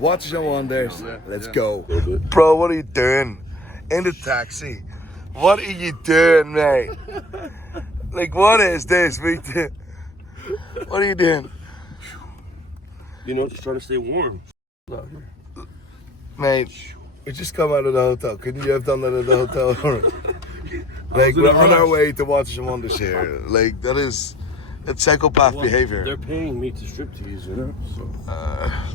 Watches and Wonders. Yeah, Let's yeah. go. Bro, what are you doing? In the taxi. What are you doing, mate? Like, what is this? What are you doing? You know, just trying to stay warm. Mate, we just come out of the hotel. Couldn't you have done that at the hotel? Like, we're on our way to Watches and Wonders here. Like, that's psychopath behavior. They're paying me to strip tease, you know? So.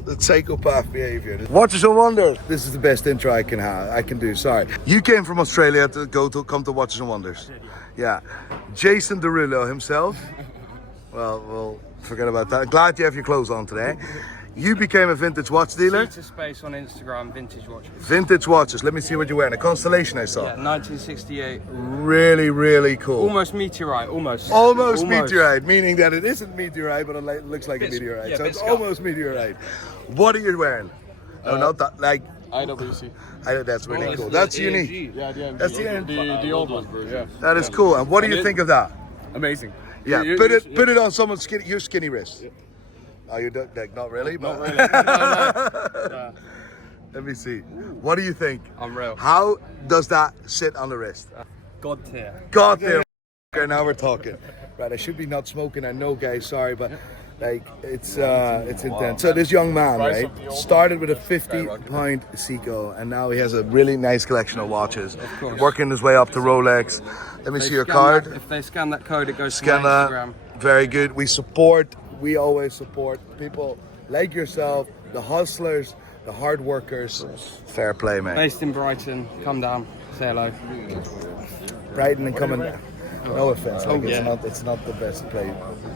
That's psychopath behavior. Watches and Wonders. This is the best intro I can do. Sorry. You came from Australia to come to Watches and Wonders. Yeah. Jason Derulo himself. Well, we'll forget about that. Glad you have your clothes on today. You became a vintage watch dealer. Sea to Space on Instagram, vintage watches. Vintage watches. Let me see what you're wearing. A Constellation I saw. Yeah, 1968. Really, really cool. Almost meteorite, almost. Almost meteorite, meaning that it isn't meteorite, but it looks like a meteorite. Yeah, so it's scuff. almost meteorite. What are you wearing? No, not that. Like, IWC. that's really cool. the That's AMG. unique. Yeah, the AMG. That's the old one. Yeah. That is cool. And what do you think of that? Amazing. Yeah, You- put you- it on someone's your skinny wrist. Yeah. Oh, you don't, like, not really, but Not really. No. let me see. What do you think? Unreal. How does that sit on the wrist? God tier. God damn. Okay, now we're talking. Right, I should be not smoking. I know, guys. Sorry, but like it's intense. So this young man, right, started with a 50-point Seiko, and now he has a really nice collection of watches. Working his way up to Rolex. Let me see your card. If they scan that code, it goes Scan to my that. Instagram. Very good. We always support people like yourself, the hustlers, the hard workers. Fair play, mate. Based in Brighton. Come down. Say hello. Brighton and coming. No offense, like it's not the best place.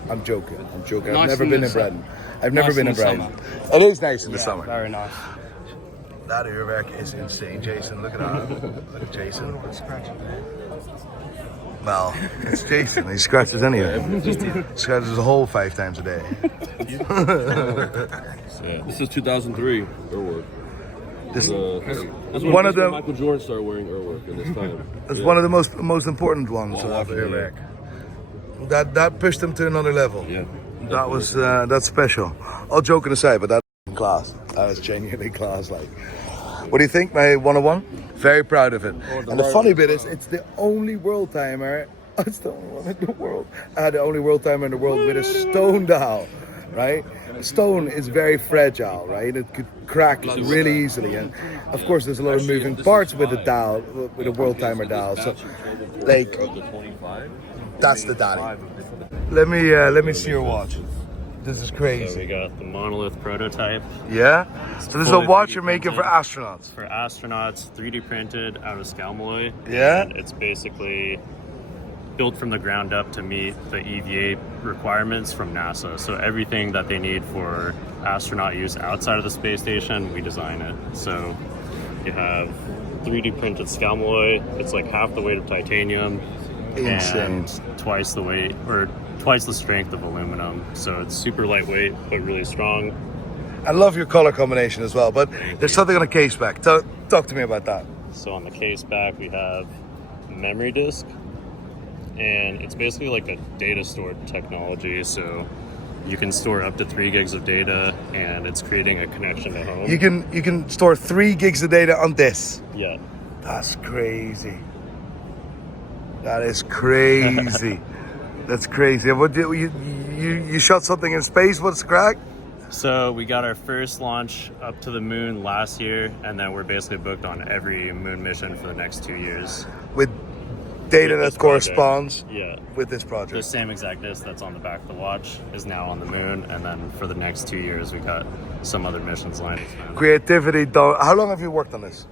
I'm joking. I've Nice never in been the in sun. Brighton. I've never Nice been in in the Brighton. It is nice in the summer. Very nice. That Urwerk is insane, Jason. Look at that. Look at Jason. Well, it's Jason. He scratches anyway. Scratches a hole 5 times a day. Yeah. This is 2003 Urwerk. This That's one of when the Michael Jordan started wearing Urwerk in this time. it's one of the most important ones to have Urwerk. That pushed him to another level. Yeah. That was that's special. All joking aside, but that's class. That is genuinely class. Like, what do you think, my 101? Very proud of it. And the funny bit is, it's the only world timer. It's the only one in the world. The only world timer in the world with a stone dial, right? Stone is very fragile, right? It could crack really easily, and of course, there's a lot of moving parts with the dial, with a world timer dial. So, like, that's the dial. Let me see your watch. This is So we crazy. got the monolith prototype Yeah. So this is a fully watch 3D you're making for printed. astronauts. for astronauts, 3D printed out of Scalmalloy. Yeah? And it's basically built from the ground up to meet the EVA requirements from NASA. So everything that they need for astronaut use outside of the space station, we design it. So you have 3D printed Scalmalloy. It's like half the weight of titanium. Insane. And twice the weight, or twice the strength of aluminum. So it's super lightweight, but really strong. I love your color combination as well, but there's something on the case back. Talk to me about that. So on the case back, we have memory disk, and it's basically like a data store technology. So you can store up to 3 gigs of data, and it's creating a connection to home. You can store 3 gigs of data on this. Yeah. That's crazy. That is crazy. That's crazy. What you shot something in space? What's the crack? So we got our first launch up to the moon last year, and then we're basically booked on every moon mission for the next 2 years. With data With that this corresponds Yeah. with this The project. same exact disc that's on the back of the watch is now on the moon, and then for the next 2 years, we got some other missions lined up. Creativity. How long have you worked on this?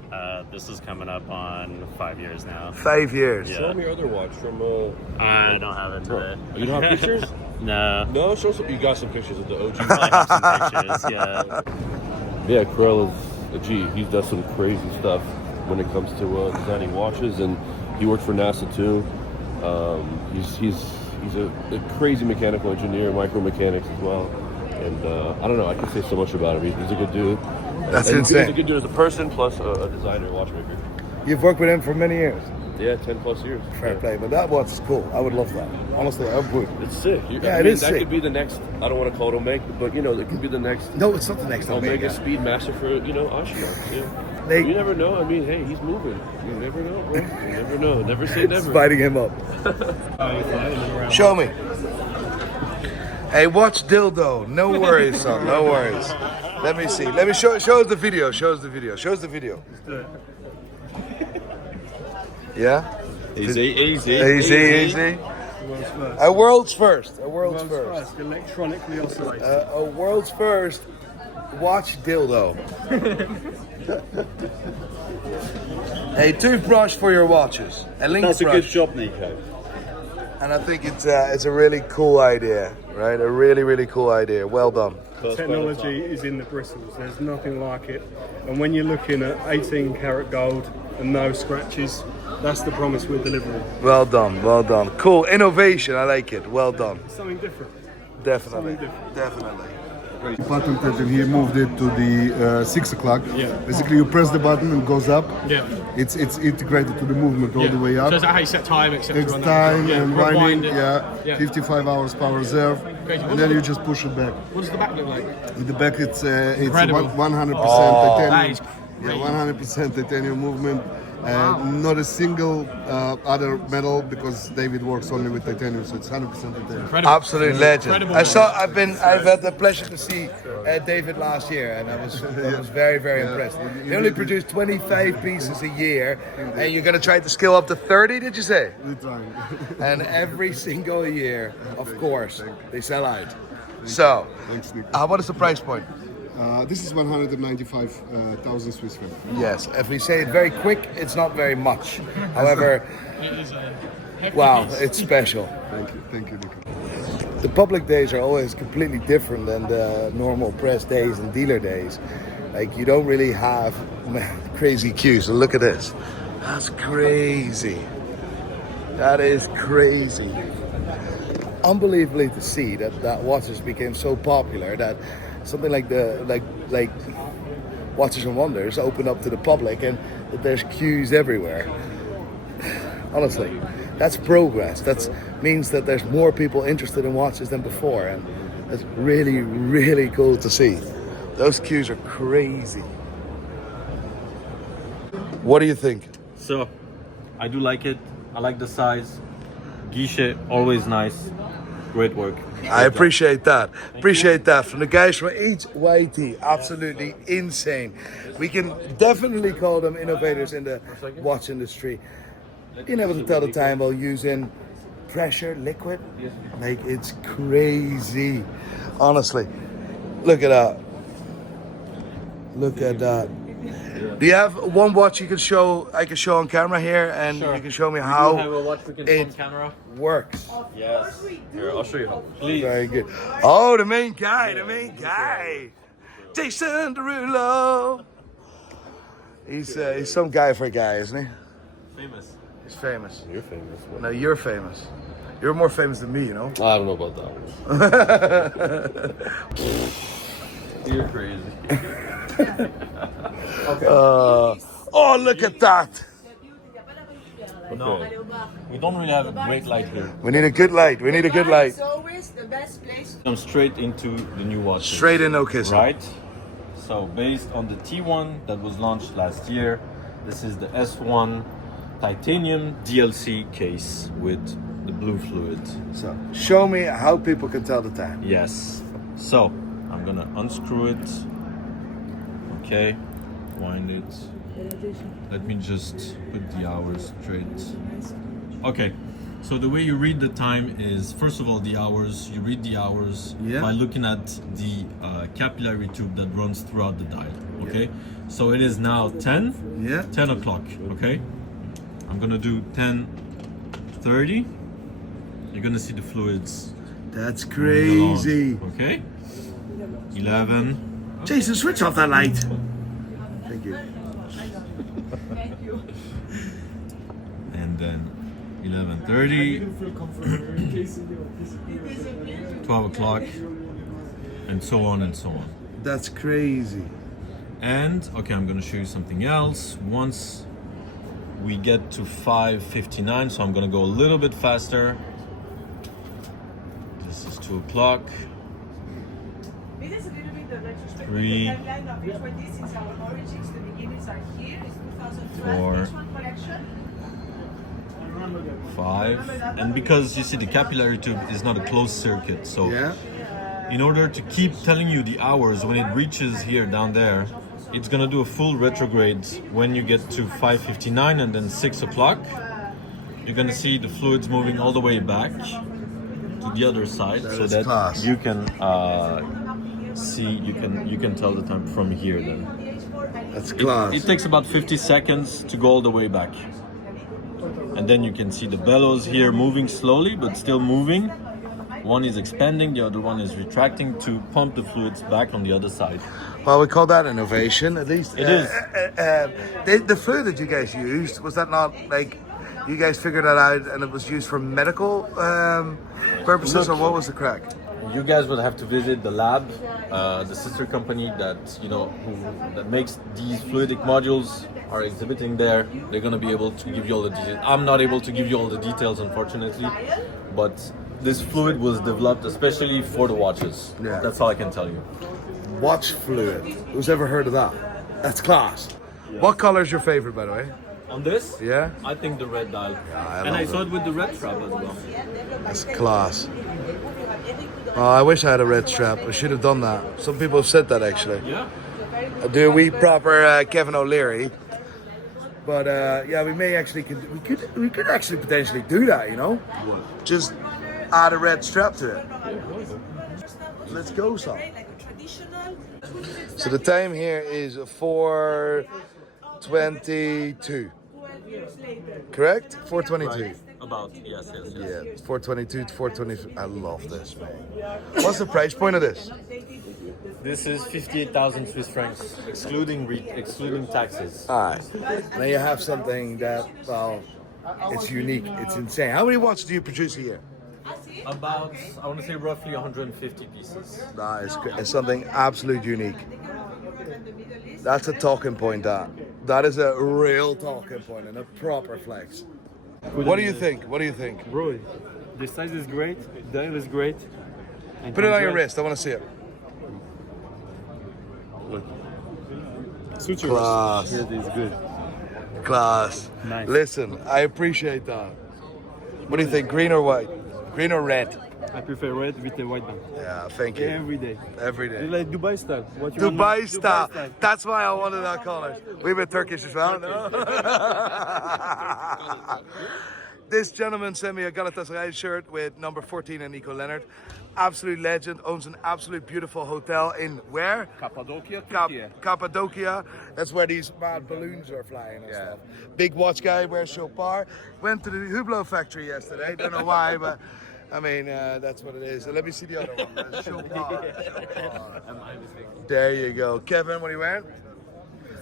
This is coming up on 5 years now. 5 years. Yeah. Show me your other watch from. I don't have it today. You don't have pictures? No. No, show some. You got some pictures of the OG. I have some pictures, yeah. Yeah, Krell is a G. He does some crazy stuff when it comes to designing watches, and he works for NASA too. He's a crazy mechanical engineer, micromechanics as well. And I don't know, I can say so much about him. He's a good dude. That's And insane. He's a good dude as a person, plus a designer, watchmaker. You've worked with him for many years. Yeah, 10 plus years. Fair Yeah. play, but that watch is cool. I would love that. Honestly, I would. It's sick. Yeah, I it mean, is that sick. could be the next. I don't want to call it Omega, but you know, it could be the next No, it's not the next Omega Omega. Speedmaster for astronauts. Yeah. They- You never know. I mean, hey, he's moving. You never know, bro. You never know. Never say It's never. biting him up. Show me. Hey, watch dildo. No worries, son. No worries. Let me see. Let me show us the video. Show us the video. Show us the video. Yeah? Easy. Easy. A world's first. A world's first. Electronically oscillated. A world's first. Watch dildo. A toothbrush for your watches. A link That's a brush. good job, Nico. And I think it's a really cool idea, right? A really, really cool idea. Well done. Technology is in the bristles. There's nothing like it. And when you're looking at 18 karat gold and no scratches, that's the promise we're delivering. Well done. Well done. Cool. Innovation. I like it. Well done. Something different. Definitely. Something different. Definitely. Patented, and he moved it to the 6 o'clock. Yeah. Basically, you press the button and it goes up. Yeah. It's integrated to the movement all the way up. So is that how you set time, etc.? Takes time and winding. Yeah. 55 hours power reserve, Crazy. and then you just push it back. What does the back look like? With the back, it's Incredible. 100% titanium. That is Yeah, 100% titanium movement. Not a single other metal, because David works only with titanium, so it's 100% titanium. Incredible. Absolute legend. Incredible. I've had the pleasure to see David last year, and I was very, very impressed. They only produce 25 pieces a year, and you're gonna try to scale up to 30. Did you say? We're trying. And every single year, of course, they sell out. So, Thanks, Nick. what is the price point? This is 195,000 Swiss francs. Yes, if we say it very quick, it's not very much. However, wow, it's special. Thank you, Nico. The public days are always completely different than the normal press days and dealer days. Like, you don't really have crazy queues. So look at this. That's crazy. That is crazy. Unbelievably to see that watches became so popular that something like like Watches and Wonders opened up to the public, and that there's queues everywhere. Honestly, that's progress. That means that there's more people interested in watches than before, and that's really, really cool to see. Those queues are crazy. What do you think? So, I do like it. I like the size. Guichet, always nice. Great work. I appreciate that. Appreciate that from the guys from HYT. Absolutely insane. We can definitely call them innovators in the watch industry. Being able to tell the time while using pressure, liquid, like, it's crazy. Honestly, look at that. Look at that. Do you have one watch you can show? I can show on camera here, and you can show me how it works. Yes. Here, I'll show you how. Please. Very good. Oh, the main guy, Jason Derulo. He's some guy for a guy, isn't he? Famous. He's famous. You're famous. Man. No, you're famous. You're more famous than me, you know. I don't know about that. You're crazy. Oh, look at that. No, we don't really have a great light here. We need a good light. We need a good light. It's always the best place. Come straight into the new watch. Straight in, no kissing. Right? So based on the T1 that was launched last year, this is the S1 titanium DLC case with the blue fluid. So, show me how people can tell the time. Yes. So I'm gonna unscrew it. Okay. Wind it. Let me just put the hours straight. Okay. So the way you read the time is, first of all, the hours. You read the hours by looking at the capillary tube that runs throughout the dial. Okay. So it is now 10 o'clock. Okay. I'm gonna do 10:30. You're gonna see the fluids. That's moving along, crazy. Okay. 11. Jason, switch off that light. Thank you. And then 11:30, 12 o'clock, and so on and so on. That's crazy. And okay, I'm gonna show you something else. Once we get to 5:59, so I'm gonna go a little bit faster. This is 2 o'clock. It is a little bit the retrospective Three. timeline of each one. This is our origins. The beginnings are here. It's 2012. Four. This one collection. 5. And because you see the capillary tube is not a closed circuit, so in order to keep telling you the hours when it reaches here down there, it's gonna do a full retrograde when you get to 5:59, and then 6 o'clock you're gonna see the fluids moving all the way back to the other side, so is that class. you can see, you can tell the time from here. Then That's class. it takes about 50 seconds to go all the way back. And then you can see the bellows here moving slowly, but still moving. One is expanding, the other one is retracting to pump the fluids back on the other side. Well, we call that innovation, at least. It is. The fluid that you guys used, was that not like you guys figured that out and it was used for medical purposes, or what was the crack? You guys will have to visit the lab, the sister company that that makes these fluidic modules are exhibiting there. They're gonna be able to give you all the details. I'm not able to give you all the details, unfortunately, but this fluid was developed especially for the watches. Yeah. That's all I can tell you. Watch fluid. Who's ever heard of that? That's class. What color is your favorite, by the way? On this, Yeah? I think the red dial. I And I love saw it with the red strap as well. That's class. Oh, I wish I had a red strap. I should have done that. Some people have said that, actually. Yeah. Do we proper Kevin O'Leary? But yeah, we could actually potentially do that, Just add a red strap to it. Let's go, son. So the time here is 4:22. Correct? 4:22. About, yes. Yeah, 4:22 to 4:23. I love this, man. What's the price point of this? This is 58,000 Swiss francs, excluding taxes. Alright. Now you have something that, well, it's unique. It's insane. How many watches do you produce a year? About, I want to say roughly 150 pieces. That is it's something absolutely unique. That's a talking point, that. That is a real talking point and a proper flex. What do you think? What do you think? Bro, the size is great, dial is great. And Put it on your wrist. I want to see it. Suits your Class. wrist. It is good. Class. Nice. Listen, I appreciate that. What do you think? Green or white? Green or red? I prefer red with the white band. Yeah, thank you. Every day. Every You day. like Dubai style? What you Dubai want? style. That's why I wanted that color. We've been Turkish as well, no? This gentleman sent me a Galatasaray shirt with number 14 and Nico Leonard. Absolute legend, owns an absolute beautiful hotel in where? Cappadocia, Cappadocia. That's where these mad balloons are flying and stuff. Big watch guy, wears Chopard. Went to the Hublot factory yesterday. Don't know why, but I mean, that's what it is. So let me see the other one. That's Chopard. There you go. Kevin, what are you wearing?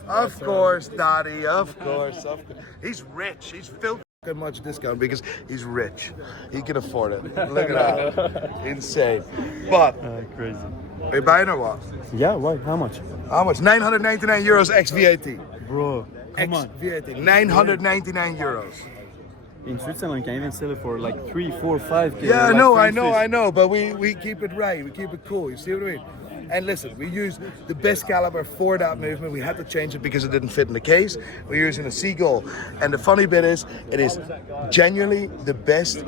Of course, Daddy. Of course. He's rich. He's filthy much discount because he's rich. He can afford it. Look at that. Insane. But Crazy. are you buying or what? Yeah, why? How much? How much? 999 euros ex VAT. Bro, come Ex on. VAT. 999 euros. In Switzerland, you can even sell it for like 3, 4, 5. Yeah, I know, but we keep it right. We keep it cool. You see what I mean? And listen, we use the best caliber for that movement. We had to change it because it didn't fit in the case. We're using a Seagull. And the funny bit is, it is genuinely the best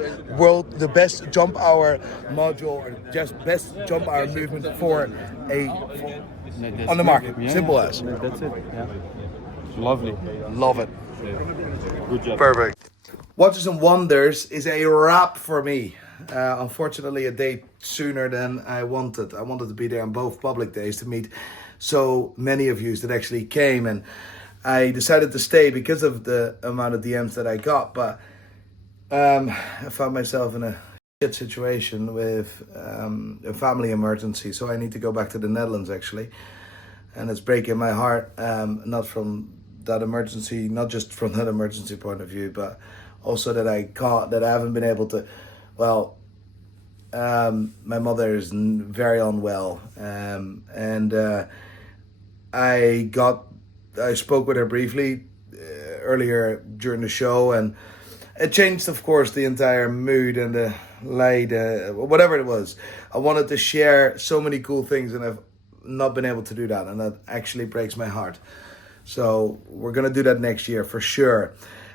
jump hour module, or just best jump hour movement for on the market. Yeah, Simple as. That's it. Yeah. Lovely. Love it. Good job. Perfect. Watches and Wonders is a wrap for me. Unfortunately, a day sooner than I wanted. I wanted to be there on both public days to meet so many of you that actually came, and I decided to stay because of the amount of DMs that I got. But I found myself in a shit situation with a family emergency, so I need to go back to the Netherlands actually, and it's breaking my heart. Not from that emergency, not just from that emergency point of view, but also that I haven't been able to. Well, my mother is very unwell, and I spoke with her briefly earlier during the show, and it changed, of course, the entire mood and the light, whatever it was. I wanted to share so many cool things, and I've not been able to do that, and that actually breaks my heart. So we're gonna do that next year for sure.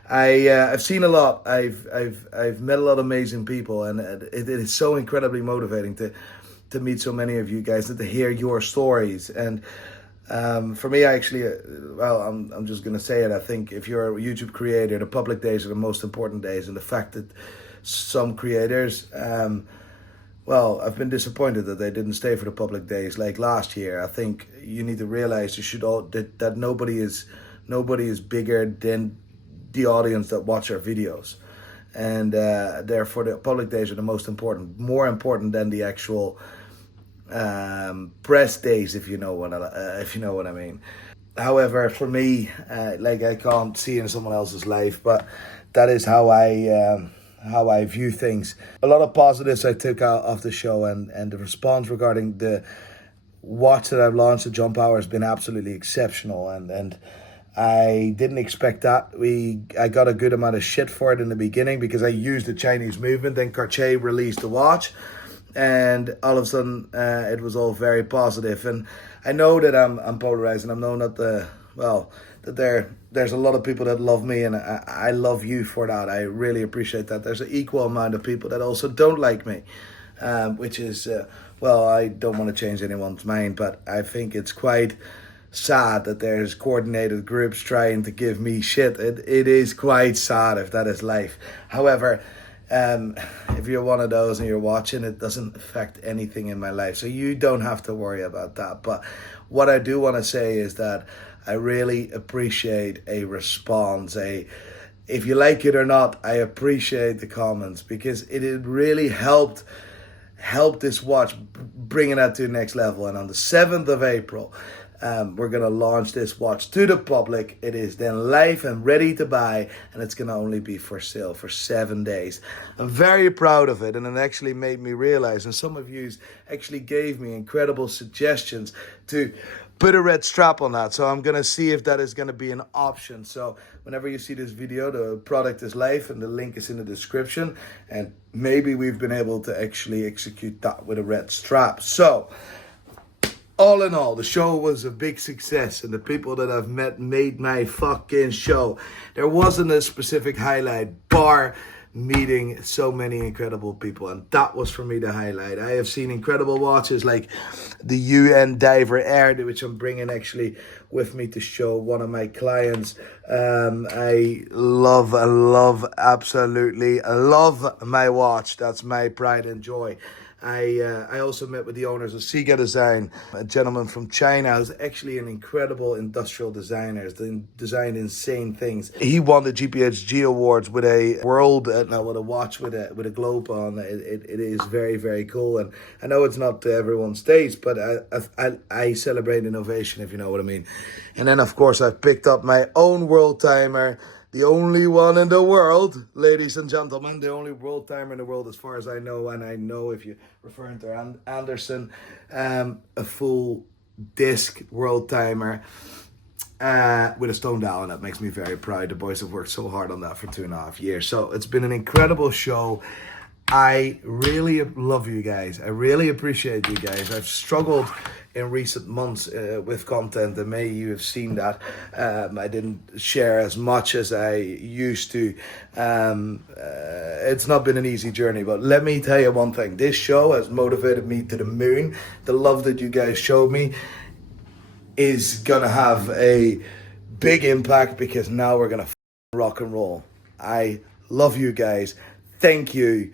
I've seen a lot. I've met a lot of amazing people, and it is so incredibly motivating to meet so many of you guys and to hear your stories. And for me, I actually, I'm just gonna say it. I think if you're a YouTube creator, the public days are the most important days, and the fact that some creators, I've been disappointed that they didn't stay for the public days like last year. I think you need to realize that nobody is bigger than the audience that watch our videos, and therefore the public days are the most important, more important than the actual press days, if you know what I mean. However, for me, I can't see in someone else's life, but that is how I view things. A lot of positives I took out of the show, and the response regarding the watch that I've launched, the Jump Hour, has been absolutely exceptional, and I didn't expect that. I got a good amount of shit for it in the beginning because I used the Chinese movement. Then Cartier released the watch, and all of a sudden it was all very positive. And I know that I'm polarized, and I know that there's a lot of people that love me, and I love you for that. I really appreciate that. There's an equal amount of people that also don't like me, which is I don't want to change anyone's mind, but I think it's quite sad that there's coordinated groups trying to give me shit. It is quite sad if that is life. However, if you're one of those and you're watching, it doesn't affect anything in my life, so you don't have to worry about that. But what I do want to say is that I really appreciate a response. If you like it or not, I appreciate the comments, because it really helped this watch, bringing that to the next level. And on the 7th of April, we're going to launch this watch to the public. It is then live and ready to buy, and it's going to only be for sale for 7 days. I'm very proud of it, and it actually made me realize, and some of you actually gave me incredible suggestions to put a red strap on that. So I'm going to see if that is going to be an option. So whenever you see this video, the product is live and the link is in the description, and maybe we've been able to actually execute that with a red strap. So all in all, the show was a big success, and the people that I've met made my fucking show. There wasn't a specific highlight bar meeting so many incredible people, and that was for me the highlight. I have seen incredible watches like the UN Diver Air, which I'm bringing actually with me to show one of my clients. I love my watch. That's my pride and joy. I also met with the owners of Siga Design, a gentleman from China who's actually an incredible industrial designer. He's designed insane things. He won the GPHG awards with a watch with a globe on. It is very, very cool. And I know it's not to everyone's taste, but I celebrate innovation, if you know what I mean. And then, of course, I've picked up my own world timer. The only one in the world, ladies and gentlemen, the only world timer in the world as far as I know, and I know if you're referring to Anderson, a full disc world timer with a stone dial, and that makes me very proud. The boys have worked so hard on that for 2.5 years. So it's been an incredible show. I really love you guys. I really appreciate you guys. I've struggled in recent months with content, and maybe you have seen that. I didn't share as much as I used to. It's not been an easy journey, but let me tell you one thing. This show has motivated me to the moon. The love that you guys showed me is gonna have a big impact, because now we're gonna rock and roll. I love you guys. Thank you.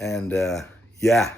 And yeah.